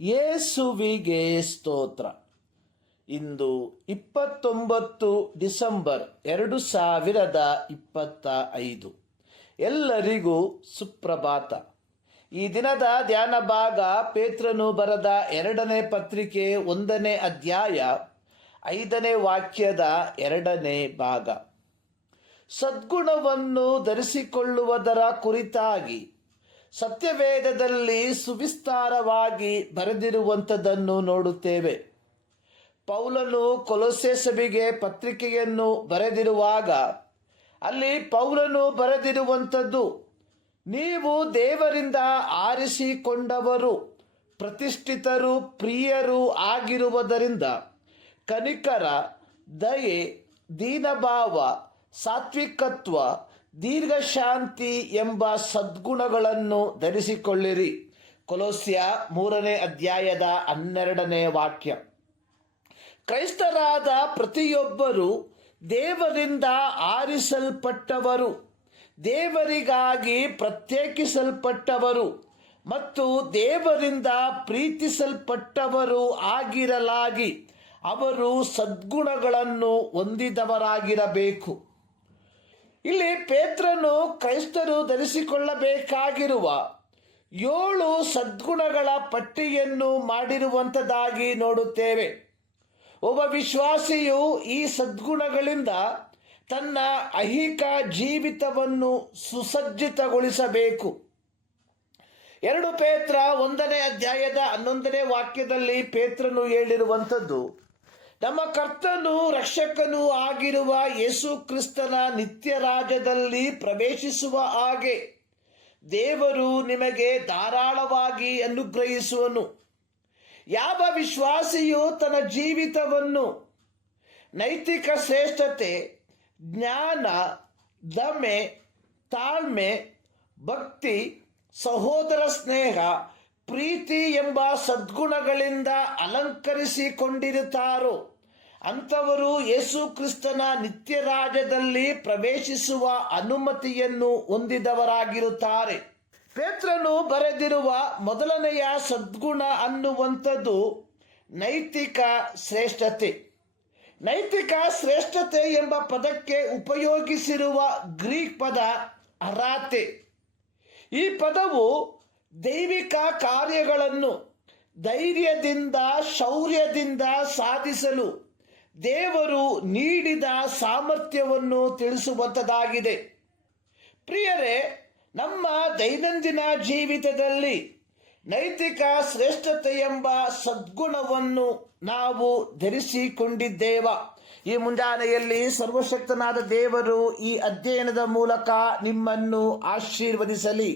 ಯೇಸುವಿಗೆ ಸ್ತೋತ್ರ. ಇಂದು 29 ಡಿಸೆಂಬರ್ 2025. ಎಲ್ಲರಿಗೂ ಸುಪ್ರಭಾತ. ಈ ದಿನದ ಧ್ಯಾನ ಭಾಗ ಪೇತ್ರನು ಬರೆದ 2ನೇ ಪತ್ರಿಕೆ 1ನೇ ಅಧ್ಯಾಯ 5ನೇ ವಾಕ್ಯದ 2ನೇ ಭಾಗ. ಸದ್ಗುಣವನ್ನು ಧರಿಸಿಕೊಳ್ಳುವುದರ ಕುರಿತಾಗಿ ಸತ್ಯವೇದದಲ್ಲಿ ಸುವಿಸ್ತಾರವಾಗಿ ಬರೆದಿರುವಂಥದ್ದನ್ನು ನೋಡುತ್ತೇವೆ. ಪೌಲನು ಕೊಲೊಸ್ಸೆ ಸಭೆಗೆ ಪತ್ರಿಕೆಯನ್ನು ಬರೆದಿರುವಾಗ ಅಲ್ಲಿ ಪೌಲನು ಬರೆದಿರುವಂಥದ್ದು, ನೀವು ದೇವರಿಂದ ಆರಿಸಿಕೊಂಡವರು, ಪ್ರತಿಷ್ಠಿತರು, ಪ್ರಿಯರು ಆಗಿರುವುದರಿಂದ ಕನಿಕರ, ದಯೆ, ದೀನಭಾವ, ಸಾತ್ವಿಕತ್ವ, ದೀರ್ಘಶಾಂತಿ ಎಂಬ ಸದ್ಗುಣಗಳನ್ನು ಧರಿಸಿಕೊಳ್ಳಿರಿ. ಕೊಲೊಸ್ಸೆ 3ನೇ ಅಧ್ಯಾಯದ 12ನೇ ವಾಕ್ಯ. ಕ್ರೈಸ್ತರಾದ ಪ್ರತಿಯೊಬ್ಬರು ದೇವರಿಂದ ಆರಿಸಲ್ಪಟ್ಟವರು, ದೇವರಿಗಾಗಿ ಪ್ರತ್ಯೇಕಿಸಲ್ಪಟ್ಟವರು ಮತ್ತು ದೇವರಿಂದ ಪ್ರೀತಿಸಲ್ಪಟ್ಟವರು ಆಗಿರಲಾಗಿ ಅವರು ಸದ್ಗುಣಗಳನ್ನು ಹೊಂದಿದವರಾಗಿರಬೇಕು. ಇಲ್ಲಿ ಪೇತ್ರನು ಕ್ರೈಸ್ತರು ಧರಿಸಿಕೊಳ್ಳಬೇಕಾಗಿರುವ 7 ಸದ್ಗುಣಗಳ ಪಟ್ಟಿಯನ್ನು ಮಾಡಿರುವಂಥದ್ದಾಗಿ ನೋಡುತ್ತೇವೆ. ಒಬ್ಬ ವಿಶ್ವಾಸಿಯು ಈ ಸದ್ಗುಣಗಳಿಂದ ತನ್ನ ಐಹಿಕ ಜೀವಿತವನ್ನು ಸುಸಜ್ಜಿತಗೊಳಿಸಬೇಕು. 2 ಪೇತ್ರ 1ನೇ ಅಧ್ಯಾಯದ 11ನೇ ವಾಕ್ಯದಲ್ಲಿ ಪೇತ್ರನು ಹೇಳಿರುವಂಥದ್ದು, ನಮ್ಮ ಕರ್ತನು ರಕ್ಷಕನೂ ಆಗಿರುವ ಯೇಸು ಕ್ರಿಸ್ತನ ನಿತ್ಯ ರಾಜ್ಯದಲ್ಲಿ ಪ್ರವೇಶಿಸುವ ಹಾಗೆ ದೇವರು ನಿಮಗೆ ಧಾರಾಳವಾಗಿ ಅನುಗ್ರಹಿಸುವನು. ಯಾವ ವಿಶ್ವಾಸಿಯು ತನ್ನ ಜೀವಿತವನ್ನು ನೈತಿಕ ಶ್ರೇಷ್ಠತೆ, ಜ್ಞಾನ, ದಮೆ, ತಾಳ್ಮೆ, ಭಕ್ತಿ, ಸಹೋದರ ಸ್ನೇಹ, ಪ್ರೀತಿ ಎಂಬ ಸದ್ಗುಣಗಳಿಂದ ಅಲಂಕರಿಸಿಕೊಂಡಿರುತ್ತಾರೋ ಅಂಥವರು ಯೇಸು ಕ್ರಿಸ್ತನ ನಿತ್ಯ ರಾಜ್ಯದಲ್ಲಿ ಪ್ರವೇಶಿಸುವ ಅನುಮತಿಯನ್ನು ಹೊಂದಿದವರಾಗಿರುತ್ತಾರೆ. ಪೇತ್ರನು ಬರೆದಿರುವ ಮೊದಲನೆಯ ಸದ್ಗುಣ ಅನ್ನುವಂಥದ್ದು ನೈತಿಕ ಶ್ರೇಷ್ಠತೆ. ನೈತಿಕ ಶ್ರೇಷ್ಠತೆ ಎಂಬ ಪದಕ್ಕೆ ಉಪಯೋಗಿಸಿರುವ ಗ್ರೀಕ್ ಪದ ಅರ್ಹತೆ. ಈ ಪದವು ದೈವಿಕ ಕಾರ್ಯಗಳನ್ನು ಧೈರ್ಯದಿಂದ, ಶೌರ್ಯದಿಂದ ಸಾಧಿಸಲು ದೇವರು ನೀಡಿದ ಸಾಮರ್ಥ್ಯವನ್ನು ತಿಳಿಸುವಂಥದ್ದಾಗಿದೆ. ಪ್ರಿಯರೇ, ನಮ್ಮ ದೈನಂದಿನ ಜೀವಿತದಲ್ಲಿ ನೈತಿಕ ಶ್ರೇಷ್ಠತೆ ಎಂಬ ಸದ್ಗುಣವನ್ನು ನಾವು ಧರಿಸಿಕೊಂಡಿದ್ದೇವ. ಈ ಮುಂಜಾನೆಯಲ್ಲಿ ಸರ್ವಶಕ್ತನಾದ ದೇವರು ಈ ಅಧ್ಯಯನದ ಮೂಲಕ ನಿಮ್ಮನ್ನು ಆಶೀರ್ವದಿಸಲಿ.